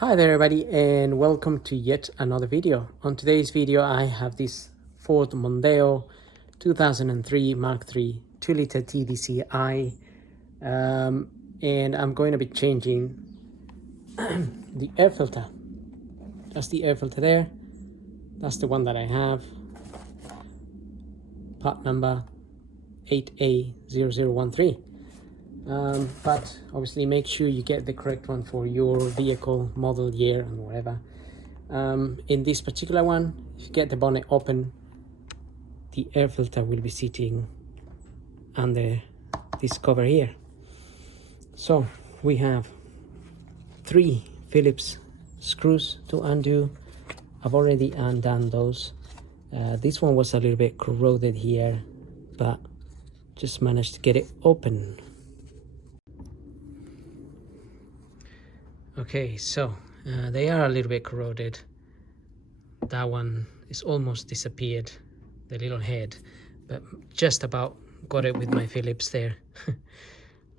Hi there everybody, and welcome to yet another video. On today's video I have this Ford Mondeo 2003 Mark III 2-liter tdci, and I'm going to be changing the air filter. That's the air filter there. That's the one that I have, part number 8A0013. But obviously make sure you get the correct one for your vehicle, model, year and whatever. In this particular one, if you get the bonnet open, the air filter will be sitting under this cover here. So we have 3 Phillips screws to undo. I've already undone those. This one was a little bit corroded here, but just managed to get it open. Okay, so they are a little bit corroded. That one is almost disappeared, the little head, but just about got it with my Phillips there,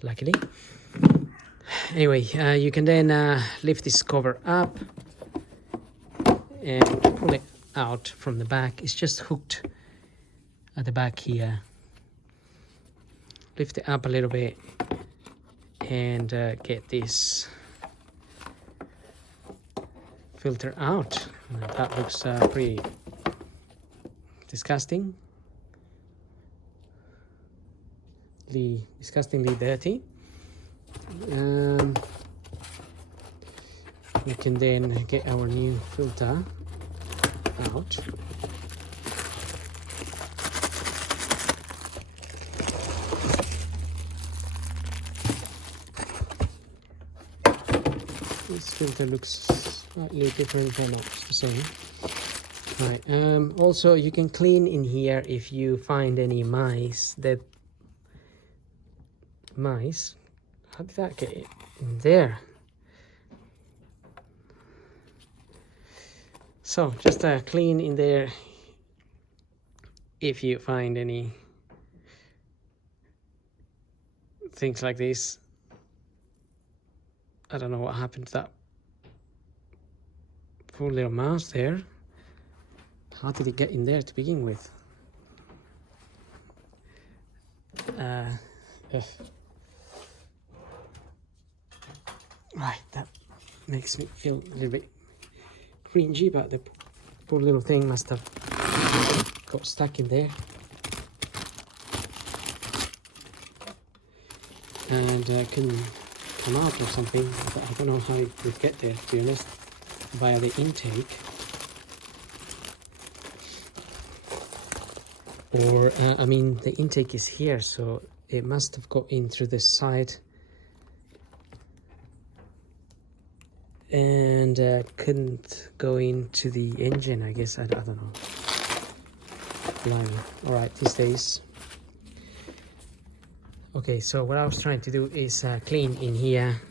luckily. Anyway, you can then lift this cover up and pull it out from the back. It's just hooked at the back here. Lift it up a little bit and get this filter out. That looks pretty disgustingly dirty. We can then get our new filter out. This filter looks slightly different, but not the same. Right. Also, you can clean in here if you find any mice. How did that get in there? So just clean in there if you find any things like this. I don't know what happened to that poor little mouse there. How did it get in there to begin with? Right, that makes me feel a little bit cringy, but the poor little thing must have got stuck in there and couldn't come out or something. But I don't know how it would get there, to be honest, via the intake, or I mean the intake is here, so it must have got in through the side and couldn't go into the engine, I guess. I don't know. Blimey. All right, these days. Okay, so what I was trying to do is clean in here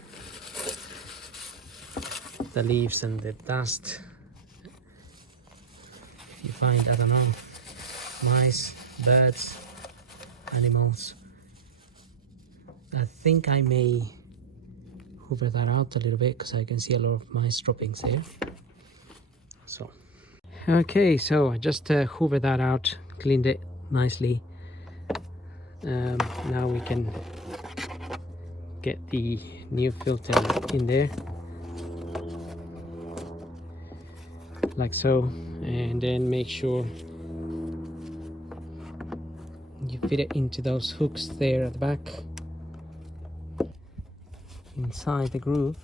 the leaves and the dust. If you find, I don't know, mice, birds, animals, I think I may hoover that out a little bit because I can see a lot of mice droppings there. So, okay, so I just hoovered that out, cleaned it nicely. Now we can get the new filter in there, like so, and then make sure you fit it into those hooks there at the back, inside the groove.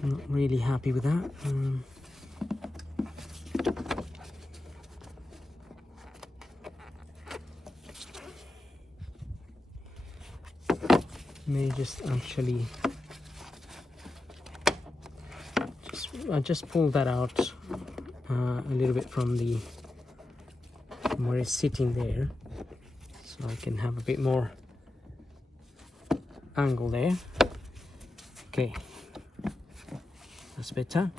Not really happy with that. May just actually I just pulled that out a little bit from the from where it's sitting there, so I can have a bit more angle there. Okay, that's better.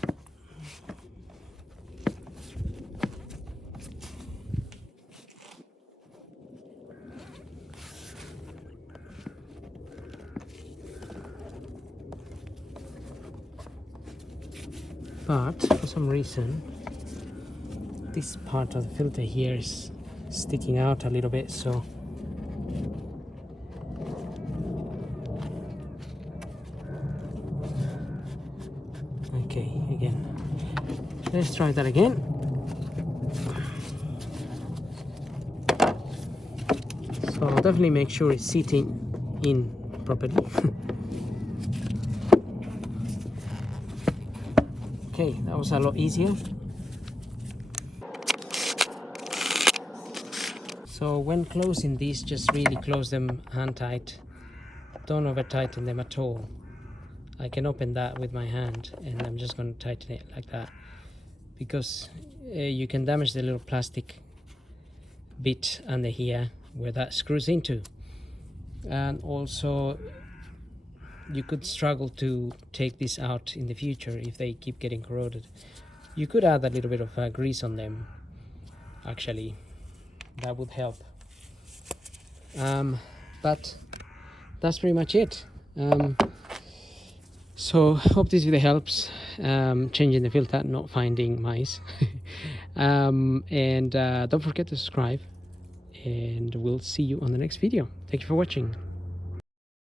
But for some reason this part of the filter here is sticking out a little bit, so okay, again, let's try that again. So definitely make sure it's sitting in properly. Okay, that was a lot easier. So when closing these, just really close them hand tight. Don't over tighten them at all. I can open that with my hand, and I'm just going to tighten it like that, because you can damage the little plastic bit under here where that screws into, and also you could struggle to take this out in the future if they keep getting corroded. You could add a little bit of grease on them, actually, that would help. But that's pretty much it. So hope this video helps, changing the filter, not finding mice. And don't forget to subscribe, and we'll see you on the next video. Thank you for watching.